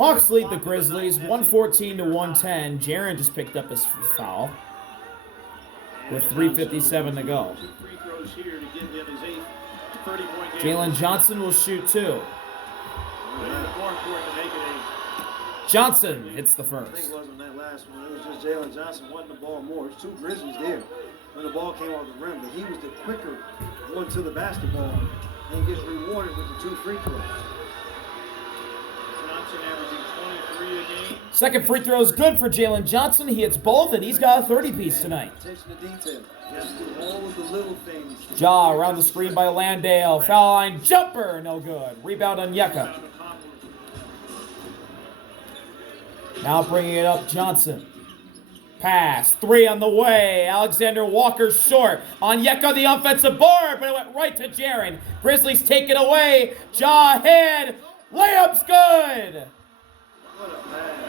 Hawks lead the Grizzlies 114 to 110. Jaren just picked up his foul with 3:57 to go. Jalen Johnson will shoot two. Johnson hits the first. I think it was on that last one. It was just Jalen Johnson wanting the ball more. There's two Grizzlies there when the ball came off the rim, but he was the quicker one to the basketball and gets rewarded with the two free throws. Johnson averaging 23 a game. Second free throw is good for Jalen Johnson. He hits both, and he's got a 30-piece tonight. Attention to detail. Just do all of the little things. Ja around the screen by Landale. Foul line jumper, no good. Rebound on Yeka. Now bringing it up, Johnson. Pass, three on the way. Alexander Walker short. Onyeka the offensive board, but it went right to Jaren. Grizzlies take it away. Ja ahead. Layup's good. What a pass.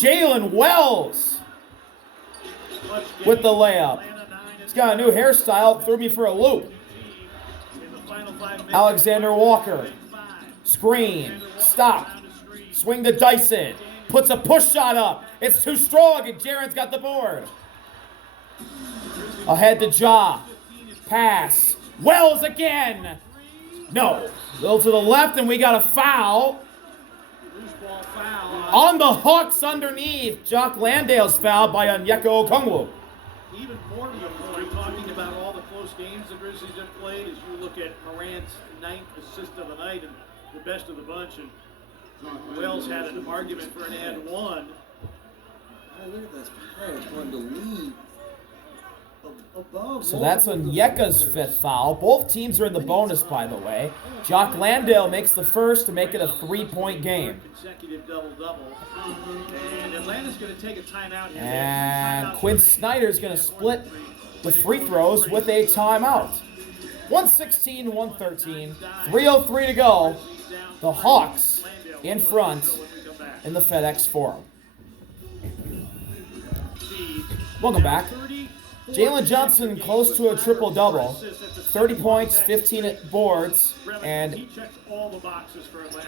Jalen Wells with the layup. He's got a new hairstyle. Threw me for a loop. Alexander Walker. Screen. Stop. Swing to Dyson. Puts a push shot up. It's too strong, and Jaren's got the board. Ahead to Ja. Pass. Wells again. No. Little to the left, and we got a foul. On the Hawks underneath. Jock Landale's foul by Onyeka Okongwu. Even more to your point, talking about all the close games the Grizzlies have played, as you look at Morant's 9th assist of the night and the best of the bunch, and Wells had an argument for an and one. Hey, look at this pass on the lead. Above So that's Onyeka's fifth foul. Both teams are in the bonus, by the way. Jock Landale makes the first to make it a three-point game. Consecutive double-double. And Atlanta's going to take a timeout here. And Quinn Snyder's going to split the free throws with a timeout. 116-113. 3:03 to go. The Hawks in front in the FedEx Forum. Welcome back. Jalen Johnson close to a triple-double. 30 points, 15 boards, and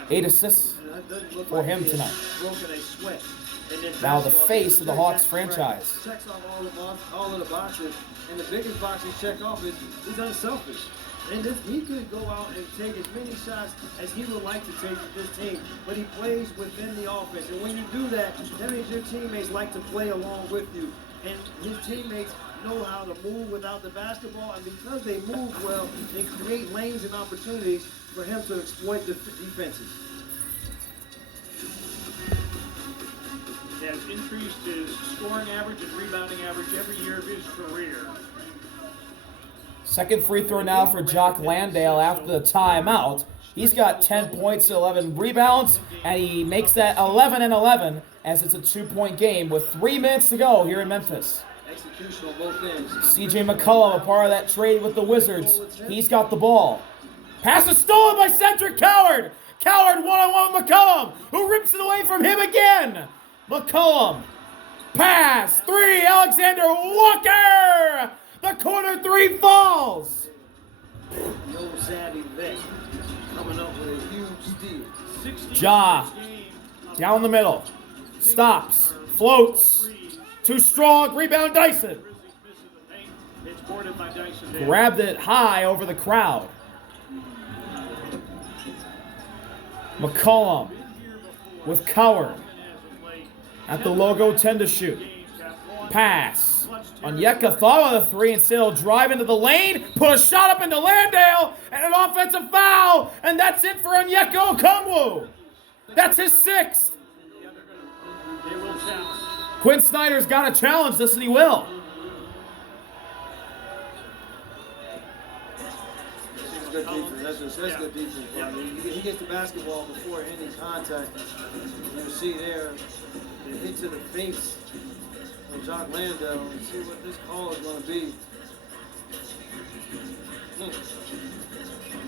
8 assists for him tonight. Now the face of the Hawks franchise. Checks off all of the boxes, and the biggest box he checked off is he's unselfish. And he could go out and take as many shots as he would like to take with this team, but he plays within the offense. And when you do that, that means your teammates like to play along with you. And his teammates know how to move without the basketball, and because they move well, they create lanes and opportunities for him to exploit the defenses. He has increased his scoring average and rebounding average every year of his career. Second free throw now for Jock Landale after the timeout. He's got 10 points, 11 rebounds, and he makes that 11 and 11 as it's a 2-point game with 3 minutes to go here in Memphis. Execution on both ends. CJ McCollum, a part of that trade with the Wizards. He's got the ball. Pass is stolen by Cedric Coward. Coward one-on-one with McCollum, who rips it away from him again. McCollum. Pass. 3. Alexander Walker. The corner 3 falls. No savvy vet coming up with a huge steal. Ja. Down the middle. Stops. Floats. Too strong. Rebound Dyson. Grabbed it high over the crowd. McCollum with Coward. At the logo 10 to shoot. Pass. Onyeka thought of the 3 and still drive into the lane. Put a shot up into Landale. And an offensive foul. And that's it for Onyeka Okongwu. That's his 6th. Quinn Snyder's got to challenge this, and he will. Good defense. That's good defense. He gets the basketball before any contact. You see there, the hit to the face of Jock Landale, and see what this call is going to be.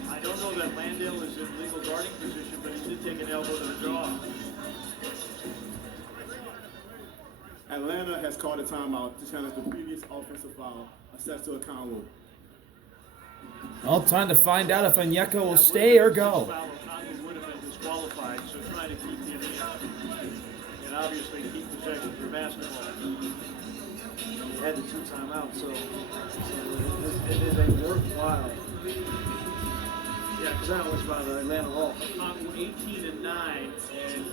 I don't know that Landale is in legal guarding position, but he did take an elbow to the jaw. Atlanta has called a timeout to challenge the previous offensive foul assessed to Okongwu. Well, time to find out if Onyeka will stay or go. Okongwu would have been disqualified, so and obviously keep possession for basketball. He had the 2 timeouts, so it is a worthwhile challenge by the Atlanta Hawks. On 18 and 9, and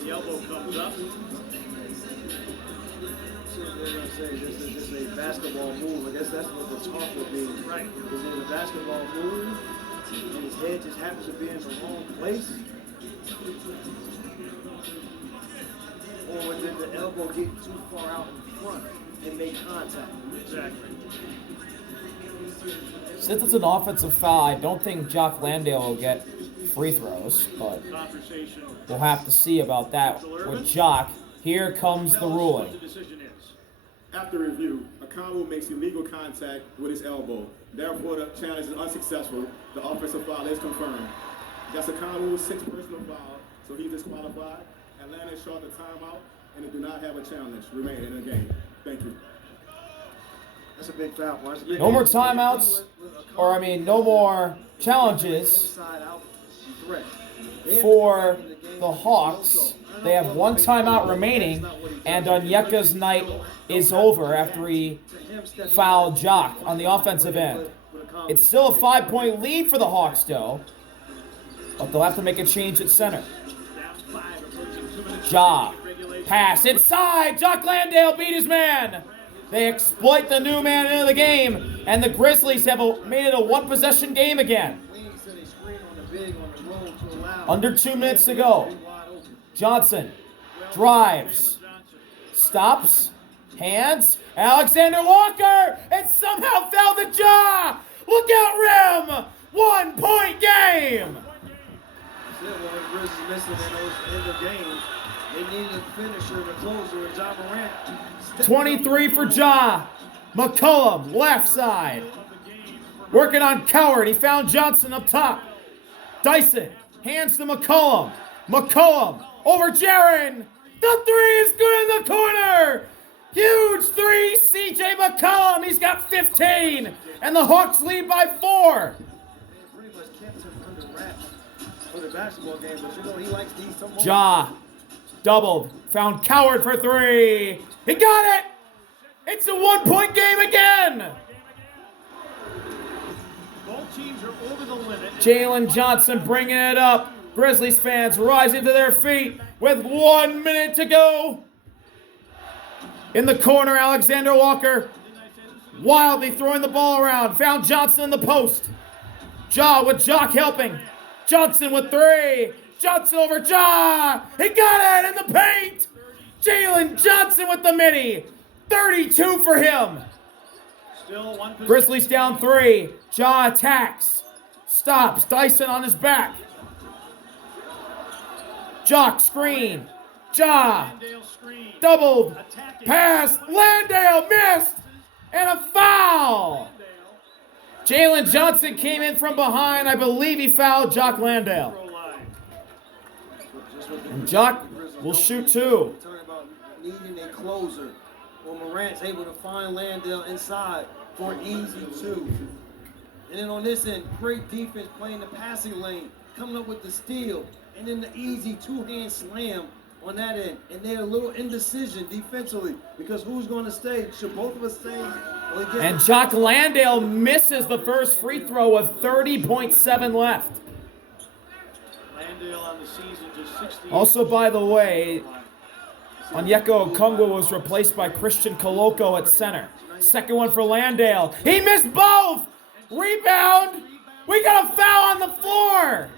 the elbow comes up. They're going to say this is a basketball move. I guess that's what the talk would be. Right. Is it a basketball move? And his head just happens to be in the wrong place? Or did the elbow get too far out in front and make contact? Exactly. Since it's an offensive foul, I don't think Jock Landale will get free throws, but Conversation. we'll have to see about that with Jock. Here comes the Tell us what ruling. the decision is. After review, Okongwu makes illegal contact with his elbow. Therefore, the challenge is unsuccessful. The offensive foul is confirmed. That's Okongwu's 6th personal foul, so he's disqualified. Atlanta is short the timeout, and they do not have a challenge remaining in the game. Thank you. That's a big foul. That's a big No more timeouts, no more challenges inside out threat. for the Hawks. They have 1 timeout remaining, and Onyeka's night is over after he fouled Jock on the offensive end. It's still a 5-point lead for the Hawks, though, but they'll have to make a change at center. Ja, pass inside. Jock Landale beat his man. They exploit the new man into the game, and the Grizzlies have made it a 1-possession game again. Under 2 minutes to go. Johnson drives, stops, hands, Alexander Walker, and somehow fouled the Ja. Look out, rim! 1-point game. What the Grizzlies missing in the game. They needed a finisher and a closer, and John Morant. 23 for Ja. McCollum, left side. Working on Coward. He found Johnson up top. Dyson hands to McCollum. McCollum over Jaren. The 3 is good in the corner. Huge 3, CJ McCollum. He's got 15. And the Hawks lead by 4. Pretty much kept him under wraps for the basketball game, but he likes these some more. Ja doubled. Found Coward for 3. He got it. It's a 1-point game again. Both teams are over the limit. Jalen Johnson bringing it up. Grizzlies fans rising to their feet with 1 minute to go. In the corner, Alexander Walker wildly throwing the ball around. Found Johnson in the post. Ja with Jock helping. Johnson with 3. Johnson over Ja. He got it in the paint. Jalen Johnson with the mini. 32 for him. Still 1 possession. Grizzlies down 3. Ja attacks. Stops. Dyson on his back. Jock screen. Ja Landale screen. doubled. Attacking. Pass. Landale missed. And a foul. Jalen Johnson came in from behind. I believe he fouled Jock Landale. Throw line. And Jock will shoot 2. Talking about needing a closer. Well, Morant's able to find Landale inside for an easy 2. And then on this end, great defense playing the passing lane, coming up with the steal, and then the easy 2-hand slam on that end. And they're a little indecision defensively because who's going to stay? Should both of us stay? And Jock Landale misses the first free throw with 30.7 left. Landale on the season just 60. Also, by the way, Onyeka Okongwu was replaced by Christian Koloko at center. Second one for Landale. He missed both! Rebound! We got a foul on the floor!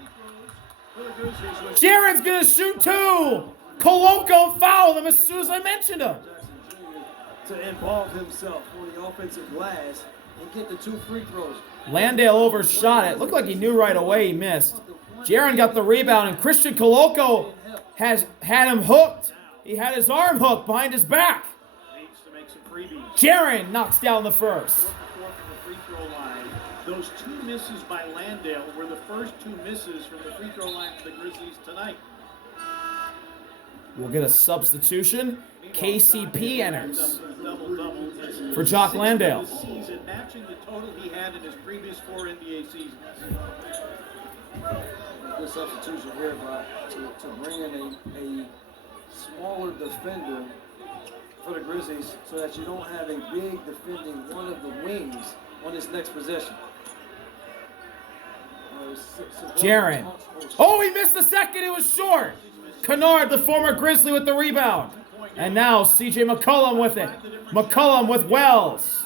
Jaren's gonna shoot 2! Koloko fouled him as soon as I mentioned him. To involve himself on the offensive glass and get the 2 free throws. Landale overshot it. Looked like he knew right away he missed. Jaren got the rebound, and Christian Koloko has had him hooked. He had his arm hooked behind his back. Needs to make some freebies. Jaren knocks down the first. Fourth from the free throw line. Those 2 misses by Landale were the first 2 misses from the free throw line for the Grizzlies tonight. We'll get a substitution. KCP enters Double-double. for Jock Landale. This season, matching the total he had in his previous 4 NBA seasons. Good substitution here, to bring in smaller defender for the Grizzlies so that you don't have a big defending one of the wings on this next possession. Jaren. Oh, he missed the second. It was short. Kennard, the former Grizzly, with the rebound. And now C.J. McCollum with it. McCollum with Wells.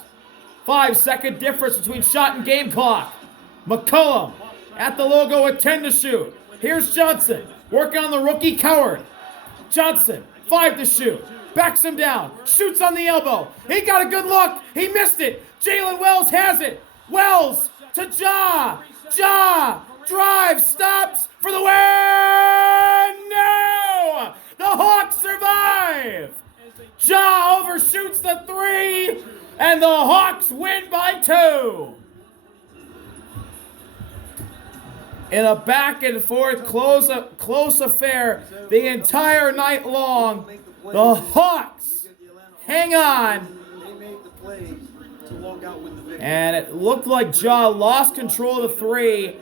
5-second difference between shot and game clock. McCollum at the logo with 10 to shoot. Here's Johnson working on the rookie Coward. Johnson, 5 to shoot. Backs him down. Shoots on the elbow. He got a good look. He missed it. Jalen Wells has it. Wells to Ja. Ja drives, stops for the win. No! The Hawks survive. Ja overshoots the 3, and the Hawks win by 2. In a back and forth close affair the entire night long, the Hawks hang on. They made the play to walk out with the victory. And it looked like Ja lost control of the 3,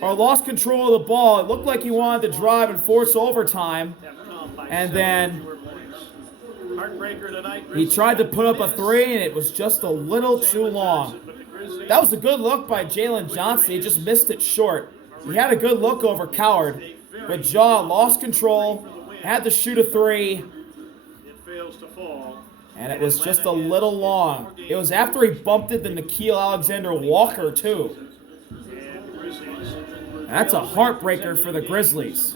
or lost control of the ball. It looked like he wanted to drive and force overtime. And then he tried to put up a 3, and it was just a little too long. That was a good look by Jalen Johnson. He just missed it short. He had a good look over Coward, but Ja lost control, had to shoot a 3, and it was just a little long. It was after he bumped into Nickeil Alexander-Walker, too. And that's a heartbreaker for the Grizzlies.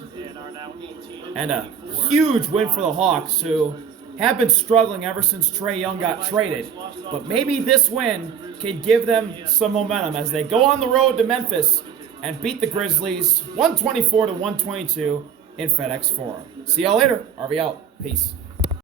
And a huge win for the Hawks, who have been struggling ever since Trae Young got traded. But maybe this win can give them some momentum as they go on the road to Memphis and beat the Grizzlies 124-122 in FedEx Forum. See y'all later. RV out. Peace.